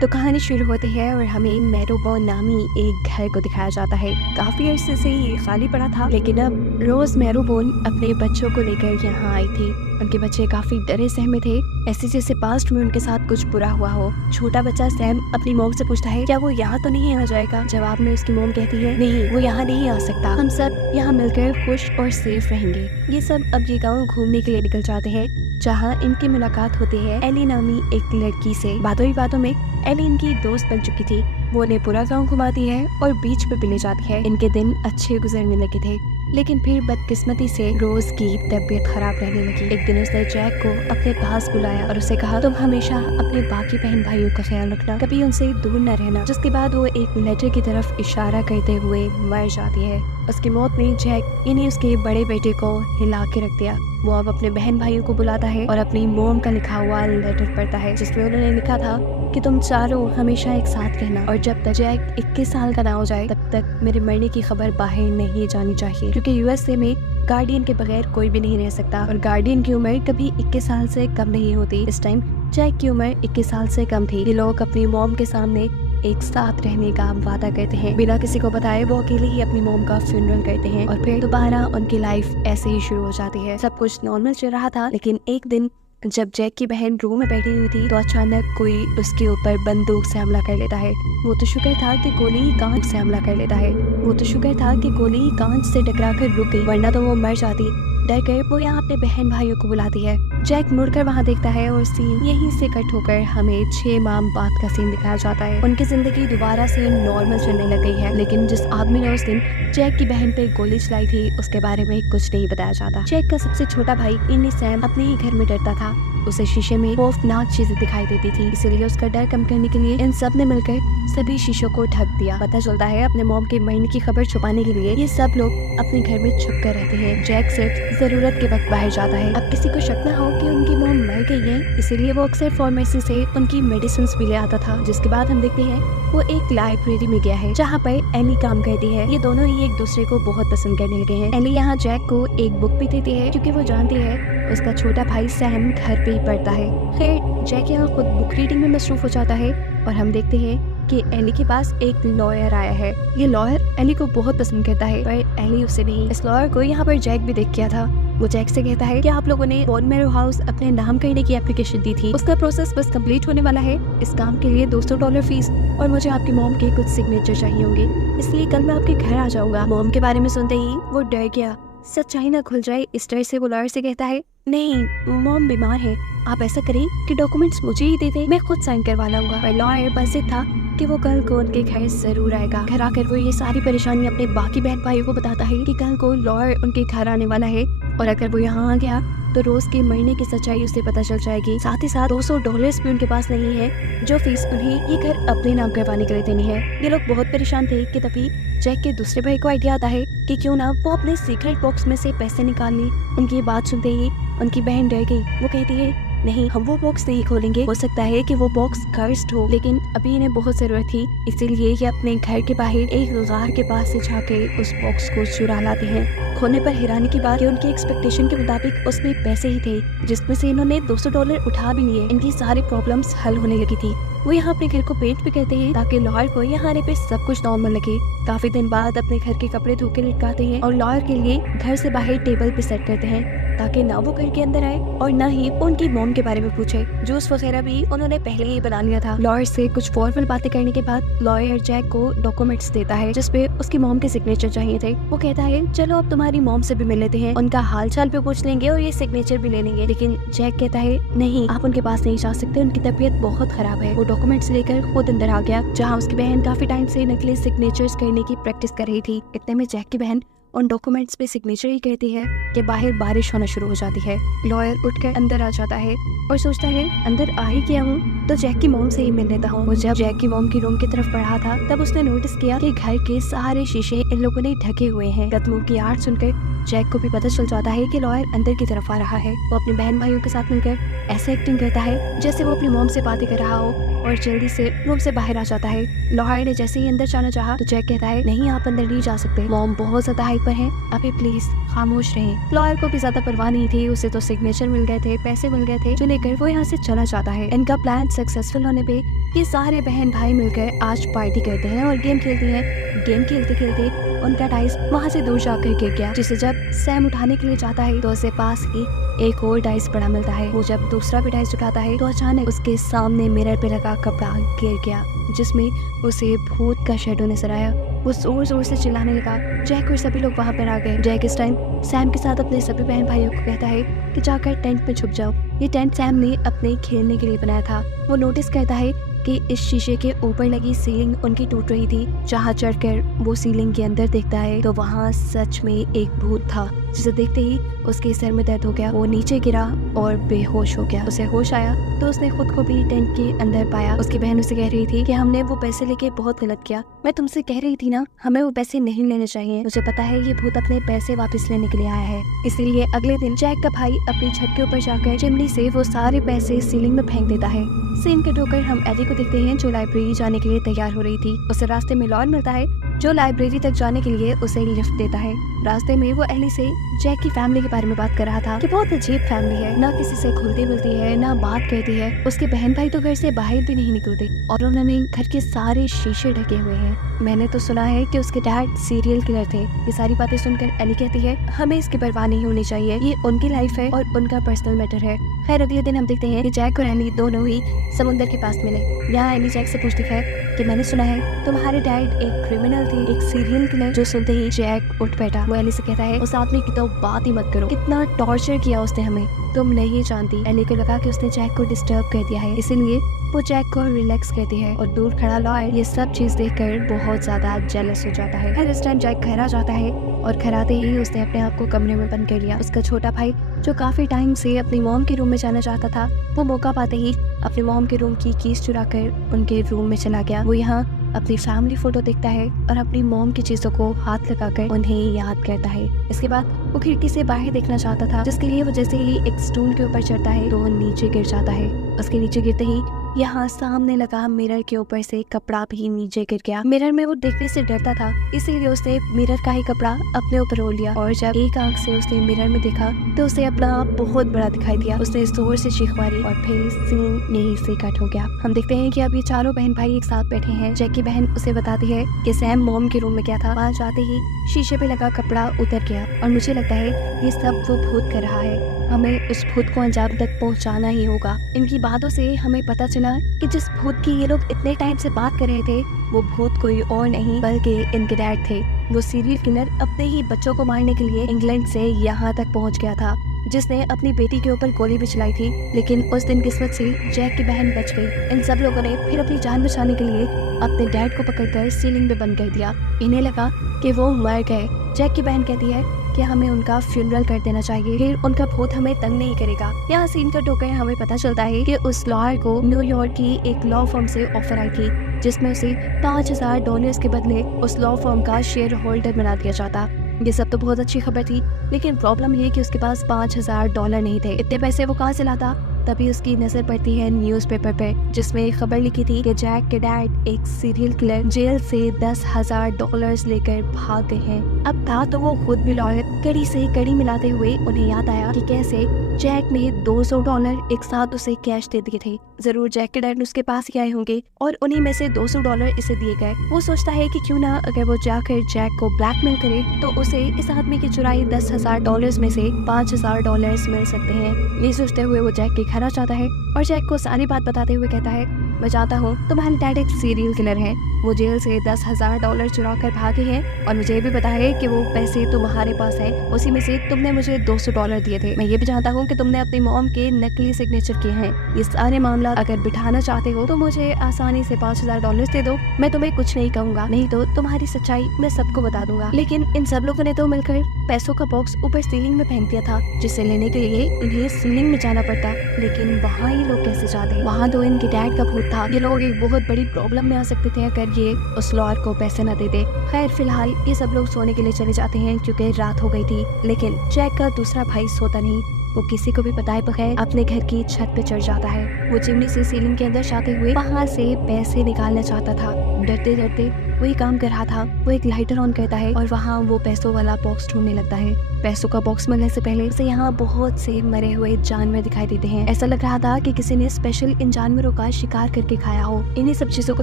तो कहानी शुरू होती है और हमें मैरोबॉन नामी एक घर को दिखाया जाता है। काफी अरसे से ये खाली पड़ा था, लेकिन अब रोज मैरोबॉन अपने बच्चों को लेकर यहाँ आई थी। उनके बच्चे काफी डरे सहमे थे, ऐसे जैसे पास्ट में उनके साथ कुछ बुरा हुआ हो। छोटा बच्चा सैम अपनी मॉम से पूछता है, क्या वो यहाँ तो नहीं आ जाएगा? जवाब में उसकी मॉम कहती है, नहीं, वो यहाँ नहीं आ सकता। हम सब यहाँ मिलकर खुश और सेफ रहेंगे। ये सब अब ये गाँव घूमने के लिए निकल जाते हैं, जहाँ इनकी मुलाकात होती है एली नामी एक लड़की से। बातों ही बातों में एली इनकी दोस्त बन चुकी थी। वो उन्हें पूरा गांव घुमाती है और बीच पे भी ले जाती है। इनके दिन अच्छे गुजरने लगे थे, लेकिन फिर बदकिस्मती से रोज की तबीयत खराब रहने लगी। एक दिन उसने जैक को अपने पास बुलाया और उसे कहा, तुम हमेशा अपने बाकी बहन भाइयों का ख्याल रखना, कभी उनसे दूर न रहना। जिसके बाद वो एक लेटर की तरफ इशारा करते हुए मर जाती है। उसकी मौत में जैक यानी उसके बड़े बेटे को हिला के रख दिया। वो अब अपने बहन भाइयों को बुलाता है और अपनी मोम का लिखा हुआ लेटर पढ़ता है, जिसमें उन्होंने लिखा था कि तुम चारों हमेशा एक साथ रहना और जब तक जैक 21 साल का ना हो जाए तब तक मेरे मरने की खबर बाहर नहीं जानी चाहिए, क्योंकि यूएसए में गार्डियन के बगैर कोई भी नहीं रह सकता और गार्डियन की उम्र कभी 21 साल से कम नहीं होती। इस टाइम जैक की उम्र 21 साल से कम थी। ये लोग अपनी मॉम के सामने एक साथ रहने का वादा करते हैं। बिना किसी को बताए वो अकेले ही अपनी मॉम का फ्यूनरल करते हैं और फिर दोबारा उनकी लाइफ ऐसे ही शुरू हो जाती है। सब कुछ नॉर्मल चल रहा था, लेकिन एक दिन जब जैक की बहन रूम में बैठी हुई थी तो अचानक कोई उसके ऊपर बंदूक से हमला कर लेता है। वो तो शुक्र था कि गोली कांच से हमला कर लेता है। वो तो शुक्र था कि गोली कांच से टकरा कर रुक गई, वरना तो वो मर जाती। डर कर वो यहाँ अपने बहन भाइयों को बुलाती है। जैक मुड़कर वहाँ देखता है और सीन यहीं से कट होकर हमें 6 माह बाद का सीन दिखाया जाता है। उनकी जिंदगी दोबारा से नॉर्मल चलने लग गई है, लेकिन जिस आदमी ने उस दिन जैक की बहन पे गोली चलाई थी उसके बारे में कुछ नहीं बताया जाता। जैक का सबसे छोटा भाई यानी सैम अपने ही घर में डरता था। उसे शीशे में खौफनाक चीजें दिखाई देती थी, इसीलिए उसका डर कम करने के लिए इन सब ने मिलकर सभी शीशों को ढक दिया। पता चलता है अपने मॉम के मरने की खबर छुपाने के लिए ये सब लोग अपने घर में छुप कर रहते हैं। जैक सिर्फ जरूरत के वक्त बाहर जाता है। अब किसी को शक न हो कि उनकी मॉम मर गई है, इसीलिए वो अक्सर फार्मेसी से उनकी मेडिसिन भी ले आता था। जिसके बाद हम देखते हैं वो एक लाइब्रेरी में गया है, जहाँ पर एली काम करती है। ये दोनों ही एक दूसरे को बहुत पसंद करने लगे हैं। एली यहाँ जैक को एक बुक भी देती है, क्योंकि वो जानती है उसका छोटा भाई सैम घर पे ही पढ़ता है। खैर जैक यहाँ खुद बुक रीडिंग में मसरूफ हो जाता है और हम देखते हैं कि एली के पास एक लॉयर आया है। ये लॉयर एली को बहुत पसंद करता है, पर एली उसे नहीं। इस लॉयर को यहाँ पर जैक भी देख किया था। वो जैक से कहता है कि आप लोगों ने बोन मैरो हाउस अपने नाम करने की एप्लीकेशन दी थी, उसका प्रोसेस बस कंप्लीट होने वाला है। इस काम के लिए $200 फीस और मुझे आपकी मॉम के कुछ सिग्नेचर चाहिए होंगे, इसलिए कल मैं आपके घर आ जाऊंगा। मॉम के बारे में सुनते ही वो डर गया। सच्चाई ना खुल जाए इस डर से वो लॉयर से कहता है, नहीं, मॉम बीमार है, आप ऐसा करें कि डॉक्यूमेंट्स मुझे ही दे दें, मैं खुद साइन करवा लाऊंगा। पर लॉयर बस ये था कि वो कल को उनके घर जरूर आएगा। घर आकर वो ये सारी परेशानी अपने बाकी बहन भाइयों को बताता है कि कल को लॉयर उनके घर आने वाला है और अगर वो यहाँ आ गया तो रोज के मरने की सच्चाई उसे पता चल जाएगी। साथ ही साथ $200 भी उनके पास नहीं है, जो फीस उन्हें ये घर अपने नाम करवाने के लिए देनी है। ये लोग बहुत परेशान थे कि तभी जैक के दूसरे भाई को आइडिया आता है कि क्यों ना वो अपने सीक्रेट बॉक्स में से पैसे निकाल ले। उनकी ये बात सुनते ही उनकी बहन डर गई। वो कहती है, नहीं, हम वो बॉक्स नहीं खोलेंगे, हो सकता है कि वो बॉक्स कर्स्ड हो, लेकिन अभी इन्हें बहुत जरूरत थी, इसीलिए ये अपने घर के बाहर एक गार के पास से जाके उस बॉक्स को चुरा लाते हैं। खोने पर हैरानी की बात कि उनकी एक्सपेक्टेशन के मुताबिक उसमें पैसे ही थे, जिसमें से इन्होंने $200 उठा भी लिए। इनकी सारी प्रॉब्लम्स हल होने लगी थी। वो यहाँ अपने घर को पेंट भी करते हैं ताकि लॉयर को यहाँ आने पे सब कुछ नॉर्मल लगे। काफी दिन बाद अपने घर के कपड़े धो के लटकाते हैं और लॉयर के लिए घर से बाहर टेबल पे सेट करते हैं, ताकि ना वो घर के अंदर आए और ना ही उनकी मॉम के बारे में पूछे। जूस वगैरह भी उन्होंने पहले ही बना लिया था। लॉयर से कुछ फॉर्मल बातें करने के बाद लॉयर जैक को डॉक्यूमेंट्स देता है, जिसपे उसकी मॉम के सिग्नेचर चाहिए थे। वो कहता है, चलो अब तुम्हारी मॉम से भी मिल लेते हैं, उनका हाल चाल भी पूछ लेंगे और ये सिग्नेचर भी ले लेंगे। लेकिन जैक कहता है, नहीं, आप उनके पास नहीं जा सकते, उनकी तबीयत बहुत खराब है। वो डॉक्यूमेंट्स लेकर खुद अंदर आ गया, जहाँ उसकी बहन काफी टाइम से नकली सिग्नेचर्स करने की प्रैक्टिस कर रही थी। इतने में जैक की बहन उन डॉक्यूमेंट्स पे सिग्नेचर ही कहती है कि बाहर बारिश होना शुरू हो जाती है। लॉयर उठकर अंदर आ जाता है और सोचता है, अंदर आ ही गया हूँ तो जैक की मॉम से ही मिल लेता हूँ। वो जब जैक की मॉम की रूम की तरफ बढ़ा था तब उसने नोटिस किया कि घर के सारे शीशे इन लोगों ने ढके हुए हैं। कदमों की आवाज सुनकर जैक को भी पता चल जाता है कि लॉयर अंदर की तरफ आ रहा है। वो अपने बहन भाइयों के साथ मिलकर ऐसे एक्टिंग करता है जैसे वो अपनी मॉम से बातें कर रहा हो और जल्दी से रूम से बाहर आ जाता है। लॉयर ने जैसे ही अंदर जाना चाहा तो जैक कहता है, नहीं, आप अंदर नहीं जा सकते, मॉम बहुत ज्यादा हाइपर है, अभी प्लीज खामोश रहें। लॉयर को भी ज्यादा परवाह नहीं थी, उसे तो सिग्नेचर मिल गए थे, पैसे मिल गए थे, जो लेकर वो यहाँ से चला जाता है। इनका प्लान सक्सेसफुल होने पे ये सारे बहन भाई मिलकर आज पार्टी करते हैं और गेम खेलते हैं। गेम खेलते खेलते उनका डाइस वहाँ से दूर जाकर गिर गया, जिसे जब सैम उठाने के लिए जाता है तो उसे पास ही एक और डाइस बड़ा मिलता है। वो जब दूसरा भी डाइस उठाता है तो अचानक उसके सामने मिरर पे लगा कपड़ा गिर गया, जिसमें उसे भूत का शेडो नजर आया। वो जोर जोर से चिल्लाने लगा। जैक और सभी लोग वहाँ पर आ गए। जैक इस टाइम सैम के साथ अपने सभी बहन भाइयों को कहता है कि जाकर टेंट में छुप जाओ। ये टेंट सैम ने अपने खेलने के लिए बनाया था। वो नोटिस करता है कि इस शीशे के ऊपर लगी सीलिंग उनकी टूट रही थी। जहाँ चढ़कर वो सीलिंग के अंदर देखता है तो वहाँ सच में एक भूत था, जिसे देखते ही उसके सर में दर्द हो गया। वो नीचे गिरा और बेहोश हो गया। उसे होश आया तो उसने खुद को भी टेंट के अंदर पाया। उसकी बहन उसे कह रही थी कि हमने वो पैसे लेके बहुत गलत किया। मैं तुमसे कह रही थी ना, हमें वो पैसे नहीं लेने चाहिए। मुझे पता है ये भूत अपने पैसे वापस लेने के लिए आया है। इसीलिए अगले दिन जैक का भाई अपनी छत के ऊपर जाकर चिमनी से वो सारे पैसे सीलिंग में फेंक देता है। सीन कट होकर हम एली को देखते हैं, जो लाइब्रेरी जाने के लिए तैयार हो रही थी। उसे रास्ते में लॉन मिलता है, जो लाइब्रेरी तक जाने के लिए उसे लिफ्ट देता है। रास्ते में वो एली से जैक की फैमिली के बारे में बात कर रहा था कि बहुत अजीब फैमिली है, ना किसी से खुलती मिलती है, ना बात करती है। उसके बहन भाई तो घर से बाहर भी नहीं निकलते और उन्होंने घर के सारे शीशे ढके हुए हैं। मैंने तो सुना है कि उसके डैड सीरियल किलर थे। ये सारी बातें सुनकर एली कहती है हमें इसकी परवाह नहीं होनी चाहिए, ये उनकी लाइफ है और उनका पर्सनल मैटर है। खैर अगले दिन हम देखते हैं कि जैक और एली दोनों ही समुद्र के पास मिले। यहाँ एली जैक से पूछती है कि मैंने सुना है तुम्हारे डैड एक क्रिमिनल थे, एक सीरियल किलर। जो सुनते ही जैक उठ बैठा। वो एली से कहता है उस आदमी की तो बात ही मत करो, कितना टॉर्चर किया उसने हमें, तुम नहीं जानती। एली को लगा कि उसने जैक को डिस्टर्ब कर दिया है, इसीलिए वो जैक को रिलैक्स करती है और दूर खड़ा लॉयर ये सब चीज देखकर बहुत ज्यादा जेलस हो जाता है। हर इस टाइम जैक घर आ जाता है और घर आते ही उसने अपने आप को कमरे में बंद कर लिया। उसका छोटा भाई जो काफी टाइम से अपनी मॉम के रूम में जाना चाहता था, वो मौका पाते ही अपनी मॉम के रूम की कीज चुरा कर उनके रूम में चला गया। वो यहाँ अपनी फैमिली फोटो देखता है और अपनी मॉम की चीजों को हाथ लगाकर उन्हें याद करता है। इसके बाद वो खिड़की से बाहर देखना चाहता था, जिसके लिए वो जैसे ही एक स्टूल के ऊपर चढ़ता है तो वो नीचे गिर जाता है। उसके नीचे गिरते ही यहाँ सामने लगा मिरर के ऊपर से कपड़ा भी नीचे गिर गया। मिरर में वो देखने से डरता था, इसीलिए उसने मिरर का ही कपड़ा अपने ऊपर ओढ़ लिया और जब एक आंख से उसने मिरर में देखा तो उसे अपना आप बहुत बड़ा दिखाई दिया। उसने जोर से चीख मारी और फिर सीन यही से कट हो गया। हम देखते हैं कि अब ये चारों बहन भाई एक साथ बैठे हैं। जैक की बहन उसे बताती है कि सैम मॉम के रूम में गया था, वहाँ जाते ही शीशे पे लगा कपड़ा उतर गया और मुझे लगता है ये सब वो भूत कर रहा है। हमें उस भूत को अंजाम तक पहुंचाना ही होगा। इनकी बातों से हमें पता चला कि जिस भूत की ये लोग इतने टाइम से बात कर रहे थे वो भूत कोई और नहीं बल्कि इनके डैड थे। वो सीरियल किलर अपने ही बच्चों को मारने के लिए इंग्लैंड से यहाँ तक पहुँच गया था, जिसने अपनी बेटी के ऊपर गोली भी चलाई थी। लेकिन उस दिन किस्मत से जैक की बहन बच गई। इन सब लोगों ने फिर अपनी जान बचाने के लिए अपने डैड को पकड़कर सीलिंग में बंद कर दिया। इन्हें लगा कि वो मर गए। जैक की बहन कहती है कि हमें उनका फ्यूनरल कर देना चाहिए, फिर उनका भूत हमें तंग नहीं करेगा। यहाँ सीन कट होकर हमें पता चलता है कि उस लॉयर को न्यूयॉर्क की एक लॉ फर्म से ऑफर आई थी, जिसमें उसे $5000 के बदले उस लॉ फर्म का शेयर होल्डर बना दिया जाता। ये सब तो बहुत अच्छी खबर थी, लेकिन प्रॉब्लम ये कि उसके पास $5000 नहीं थे। इतने पैसे वो कहाँ से लाता? तभी उसकी नजर पड़ती है न्यूज़पेपर पे, जिसमें खबर लिखी थी कि जैक के डैड एक सीरियल किलर जेल से $10,000 लेकर भाग गए हैं। अब था तो वो खुद भी लॉयर। कड़ी से कड़ी मिलाते हुए उन्हें याद आया कि कैसे जैक ने $200 एक साथ उसे कैश दे दिए थे। जरूर जैक के डैड उसके पास ही आए होंगे और उन्हीं में से $200 इसे दिए गए। वो सोचता है कि क्यों ना अगर वो जाकर जैक को ब्लैकमेल करे तो उसे इस आदमी के चुराए $10,000 में से $5,000 मिल सकते हैं। ये सोचते हुए वो जैक के घर आ जाता है और जैक को सारी बात बताते हुए कहता है मैं चाहता हूँ तुम्हारे डैड एक सीरियल किलर है, वो जेल से $10,000 चुरा कर भागे हैं और मुझे ये भी पता है कि वो पैसे तुम्हारे पास है, उसी में से तुमने मुझे $200 दिए थे। मैं ये भी जानता हूँ कि तुमने अपनी मॉम के नकली सिग्नेचर किए हैं। ये सारे मामला अगर बिठाना चाहते हो तो मुझे आसानी से $5,000 दे दो, मैं तुम्हें कुछ नहीं कहूँगा, नहीं तो तुम्हारी सच्चाई मैं सबको बता दूंगा। लेकिन इन सब लोगों ने तो मिलकर पैसों का बॉक्स ऊपर सीलिंग में फेंक दिया था, जिसे लेने के लिए इन्हें सीलिंग में जाना पड़ता। लेकिन वहाँ ये लोग कैसे जाते? वहाँ तो इनके डैड का भूत था। ये लोग एक बहुत बड़ी प्रॉब्लम में आ सकते थे अगर ये उस लॉयर को पैसे न देते। खैर फिलहाल ये सब लोग सोने के लिए चले जाते हैं क्योंकि रात हो गई थी। लेकिन जैक का दूसरा भाई सोता नहीं, वो किसी को भी बताए बगैर अपने घर की छत पे चढ़ जाता है। वो चिमनी से सीलिंग के अंदर जाते हुए वहाँ से पैसे निकालना चाहता था। डरते डरते वही काम कर रहा था। वो एक लाइटर ऑन करता है और वहाँ वो पैसों वाला बॉक्स ढूंढने लगता है। पैसों का बॉक्स मिलने से पहले उसे यहाँ बहुत से मरे हुए जानवर दिखाई देते हैं। ऐसा लग रहा था कि किसी ने स्पेशल इन जानवरों का शिकार करके खाया हो। इन्हीं सब चीजों को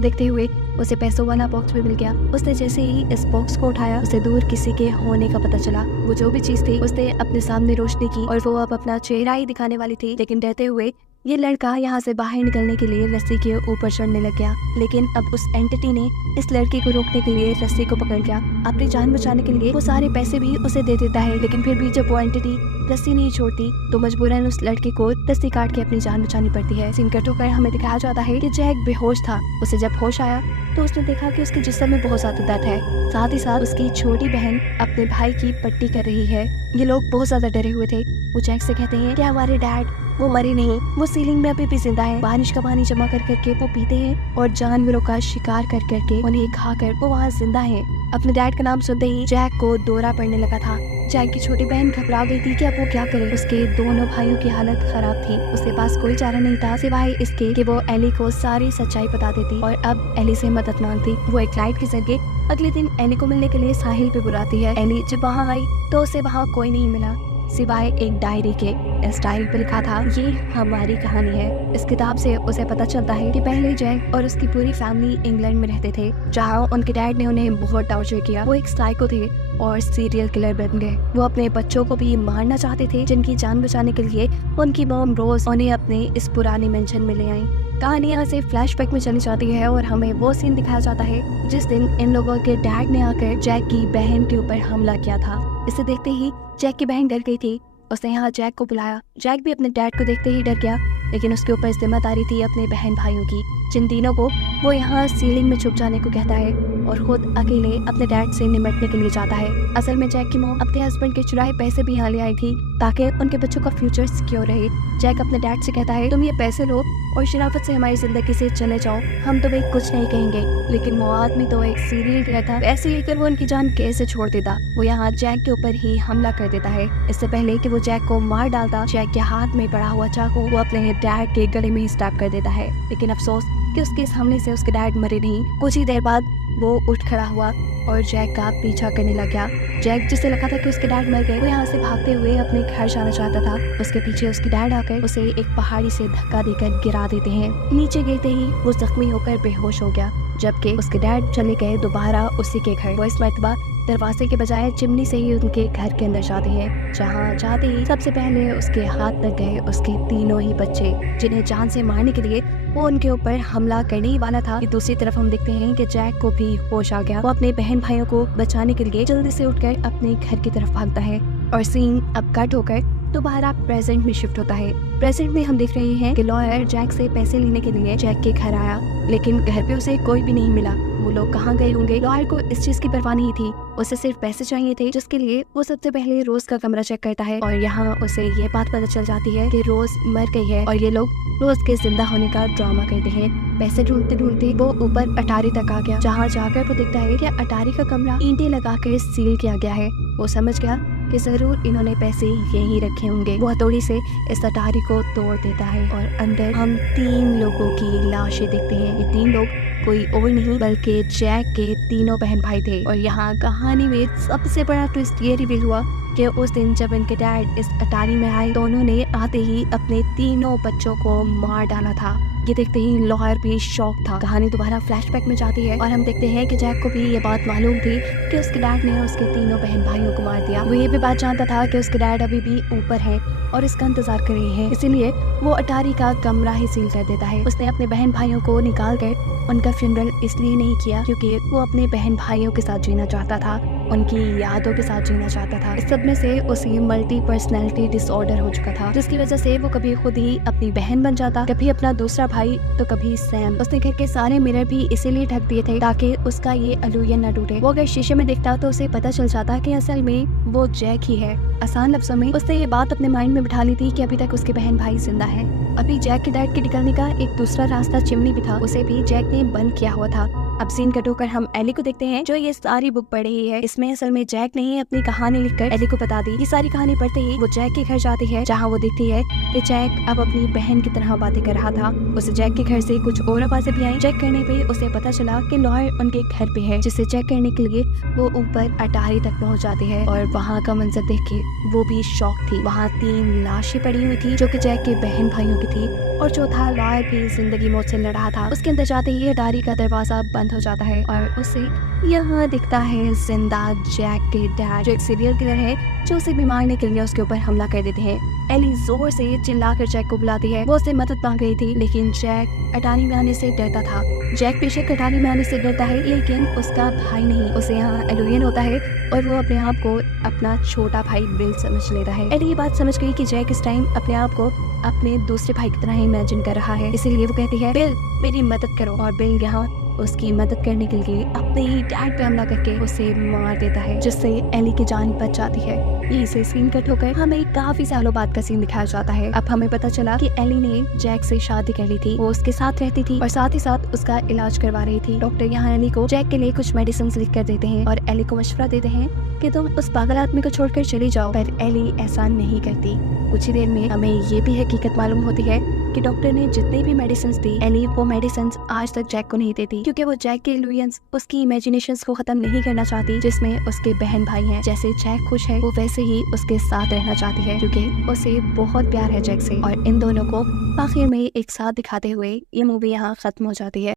देखते हुए उसे पैसों वाला बॉक्स भी मिल गया। उसने जैसे ही इस बॉक्स को उठाया उसे दूर किसी के होने का पता चला। वो जो भी चीज थी उसने अपने सामने रोशनी की और वो अब अपना चेहरा ही दिखाने वाली थी, लेकिन डरते हुए ये लड़का यहाँ से बाहर निकलने के लिए रस्सी के ऊपर चढ़ने लग गया। लेकिन अब उस एंटिटी ने इस लड़के को रोकने के लिए रस्सी को पकड़ लिया। अपनी जान बचाने के लिए वो सारे पैसे भी उसे दे देता है, लेकिन फिर भी जब वो एंटिटी रस्सी नहीं छोड़ती तो मजबूरन उस लड़के को रस्सी काट के अपनी जान बचानी पड़ती है। सीन कट होकर हमें दिखाया जाता है कि जैक बेहोश था। उसे जब होश आया तो उसने देखा कि उसके जिस्म में बहुत ज्यादा दर्द है। साथ ही साथ उसकी छोटी बहन अपने भाई की पट्टी कर रही है। ये लोग बहुत ज्यादा डरे हुए थे। वो जैक से कहते हैं कि हमारे डैड वो मरे नहीं, वो सीलिंग में अभी भी जिंदा है। बारिश का पानी जमा कर करके वो पीते हैं और जानवरों का शिकार कर करके उन्हें खाकर वो वहाँ जिंदा है। अपने डैड का नाम सुनते ही जैक को दौरा पड़ने लगा था। जैक की छोटी बहन घबरा गई थी कि अब वो क्या करे। उसके दोनों भाइयों की हालत खराब थी। उसके पास कोई चारा नहीं था सिवाय इसके कि वो एली को सारी सच्चाई बता देती और अब एली से मदद मांगती। वो एक फ्लाइट के जरिए अगले दिन एली को मिलने के लिए साहिल पे बुलाती है। एली जब वहाँ आई तो उसे वहाँ कोई नहीं मिला सिवाय एक डायरी के। इस डायरी पर लिखा था, ये हमारी कहानी है। इस किताब से उसे पता चलता है कि पहले जैक और उसकी पूरी फैमिली इंग्लैंड में रहते थे, जहाँ उनके डैड ने उन्हें बहुत टॉर्चर किया। वो एक साइको थे और सीरियल किलर बन गए। वो अपने बच्चों को भी मारना चाहते थे, जिनकी जान बचाने के लिए उनकी मॉम रोज उन्हें अपने इस पुराने मेंशन में ले आई। कहानी यहाँ से फ्लैशबैक में चली जाती है और हमें वो सीन दिखाया जाता है जिस दिन इन लोगों के डैड ने आकर जैक की बहन के ऊपर हमला किया था। इसे देखते ही जैक की बहन डर गई थी। उसने यहाँ जैक को बुलाया। जैक भी अपने डैड को देखते ही डर गया, लेकिन उसके ऊपर जिम्मेदारी थी अपने बहन भाइयों की, जिन तीनों को वो यहाँ सीलिंग में छुप जाने को कहता है और खुद अकेले अपने डैड से निपटने के लिए जाता है। असल में जैक की मॉम अपने हस्बैंड के चुराए पैसे भी यहाँ ले आई थी ताकि उनके बच्चों का फ्यूचर सिक्योर रहे। जैक अपने डैड से कहता है, तुम ये पैसे लो और शराफत से हमारी जिंदगी से चले जाओ, हम तुम्हें कुछ नहीं कहेंगे। लेकिन वो आदमी तो एक सीरियल किलर था, ऐसे ही कर वो उनकी जान कैसे छोड़ देता। वो यहाँ जैक के ऊपर ही हमला कर देता है। इससे पहले कि वो जैक को मार डालता, जैक के हाथ में पड़ा हुआ चाकू वो अपने डैड के गले में ही स्टैब कर देता है। लेकिन अफसोस कि उसके इस हमले से उसके डैड मरे नहीं। कुछ ही देर बाद वो उठ खड़ा हुआ और जैक का पीछा करने लग गया। जैक जिसे लगा था कि उसके डैड मर गए, वो यहाँ से भागते हुए अपने घर जाना चाहता था। उसके पीछे उसके डैड आकर उसे एक पहाड़ी से धक्का देकर गिरा देते हैं। नीचे गिरते ही वो जख्मी होकर बेहोश हो गया, जबकि उसके डैड चले गए दोबारा उसी के घर। वो इस मर्तबा दरवाजे के बजाय चिमनी से ही उनके घर के अंदर जाते हैं, जहाँ जाते ही सबसे पहले उसके हाथ लग गए उसके तीनों ही बच्चे, जिन्हें जान से मारने के लिए वो उनके ऊपर हमला करने ही वाला था। दूसरी तरफ हम देखते हैं कि जैक को भी होश आ गया। वो अपने बहन भाइयों को बचाने के लिए जल्दी से उठकर अपने घर की तरफ भागता है और सीन अब कट होकर दोबारा प्रेजेंट में शिफ्ट होता है। प्रेजेंट में हम देख रहे हैं कि लॉयर जैक से पैसे लेने के लिए जैक के घर आया, लेकिन घर पे उसे कोई भी नहीं मिला। वो लोग कहाँ गए होंगे? लॉयर को इस चीज की परवाह नहीं थी, उसे सिर्फ पैसे चाहिए थे, जिसके लिए वो सबसे पहले रोज का कमरा चेक करता है और यहाँ उसे ये बात पता चल जाती है कि रोज मर गई है और ये लोग रोज के जिंदा होने का ड्रामा करते हैं। पैसे ढूंढते ढूंढते वो ऊपर अटारी तक आ गया, जहाँ जाकर वो देखता है कि अटारी का कमरा ईंटें लगाकर सील किया गया है। वो समझ गया कि जरूर इन्होंने पैसे यहीं रखे होंगे। वो हथौड़ी से इस अटारी को तोड़ देता है और अंदर हम 3 लोगों की लाशें देखते हैं। ये 3 लोग कोई और नहीं बल्कि जैक के तीनों बहन भाई थे। और यहाँ कहानी में सबसे बड़ा ट्विस्ट ये रिवील हुआ कि उस दिन जब इनके डैड इस अटारी में आए तो उन्होंने आते ही अपने तीनों बच्चों को मार डाला था। ये देखते ही लॉयर भी शॉक था। कहानी दोबारा फ्लैशबैक में जाती है और हम देखते हैं कि जैक को भी ये बात मालूम थी कि उसके डैड ने उसके तीनों बहन भाइयों को मार दिया। वो ये भी बात जानता था कि उसके डैड अभी भी ऊपर है और इसका इंतजार कर रहे हैं, इसीलिए वो अटारी का कमरा ही सील कर देता है। उसने अपने बहन भाइयों को निकाल कर उनका फ्यूनरल इसलिए नहीं किया क्योंकि वो अपने बहन भाइयों के साथ जीना चाहता था, उनकी यादों के साथ जीना चाहता था। इस सब में से उसे मल्टी पर्सनैलिटी डिसऑर्डर हो चुका था, जिसकी वजह से वो कभी खुद ही अपनी बहन बन जाता, कभी अपना दूसरा भाई तो कभी सैम। उसने घर के सारे मिरर भी इसीलिए ढक दिए थे ताकि उसका ये इल्यूजन न टूटे। वो अगर शीशे में देखता तो उसे पता चल जाता कि असल में वो जैक ही है। आसान लफ्जों में उसने ये बात अपने माइंड में बिठा ली थी कि अभी तक उसके बहन भाई जिंदा है। अभी जैक के डैड के निकलने का एक दूसरा रास्ता चिमनी भी था, उसे भी जैक ने बंद किया हुआ था। अब सीन कट होकर हम एली को देखते हैं जो ये सारी बुक पढ़ रही है। इसमें असल में जैक ने अपनी कहानी लिखकर एली को बता दी। ये सारी कहानी पढ़ते ही वो जैक के घर जाती है जहाँ वो देखती है कि जैक अब अपनी बहन की तरह बातें कर रहा था। उसे जैक के घर से कुछ और आवाजें भी आई। चेक करने पे उसे पता चला कि लॉयर उनके घर पे है, जिसे चेक करने के लिए वो ऊपर अटारी तक पहुंच जाती है और वहाँ का मंजर देख के वो भी शॉक थी। वहाँ 3 लाशें पड़ी हुई थी जो कि जैक के बहन भाइयों की थी और चौथा लॉयर भी जिंदगी मौत से लड़ रहा था। उसके अंदर जाते ही अटारी का दरवाजा बंद हो जाता है और उसे यहाँ दिखता है जिंदा जैक के डैड, जो एक सीरियल किलर है जो उसे भी मारने के लिए उसके ऊपर हमला कर देते हैं। एली जोर से चिल्लाकर जैक को बुलाती है। वो उससे मदद मांग रही थी लेकिन जैक अटारी में आने से डरता था। जैक बेशक अटारी में आने से डरता है लेकिन उसका भाई नहीं। उसे यहाँ एलोरियन होता है और वो अपने आप को अपना छोटा भाई बिल समझ लेता है। एली ये बात समझ गई कि जैक इस टाइम अपने आप को अपने दूसरे भाई की तरह इमेजिन कर रहा है, इसीलिए वो कहती है बिल मेरी मदद करो। और बिल यहाँ उसकी मदद करने के लिए अपने ही डैड पे हमला करके उसे मार देता है, जिससे एली की जान बच जाती है। यहीं से सीन कट होकर हमें काफी सालों बाद का सीन दिखाया जाता है। अब हमें पता चला कि एली ने जैक से शादी कर ली थी। वो उसके साथ रहती थी और साथ ही साथ उसका इलाज करवा रही थी। डॉक्टर यहाँ एली को जैक के लिए कुछ मेडिसिन लिख कर देते हैं और एली को मशवरा देते हैं कि तुम उस पागल आदमी को छोड़कर चली जाओ, पर एली ऐसा नहीं करती। कुछ ही देर में हमें ये भी हकीकत मालूम होती है कि डॉक्टर ने जितने भी मेडिसिन दी, एली वो मेडिसिन आज तक जैक को नहीं देती, क्योंकि वो जैक के इल्यूजन्स, उसकी इमेजिनेशंस को खत्म नहीं करना चाहती, जिसमें उसके बहन भाई हैं। जैसे जैक खुश है वो वैसे ही उसके साथ रहना चाहती है, क्योंकि उसे बहुत प्यार है जैक से। और इन दोनों को आखिर में एक साथ दिखाते हुए ये मूवी यहाँ खत्म हो जाती है।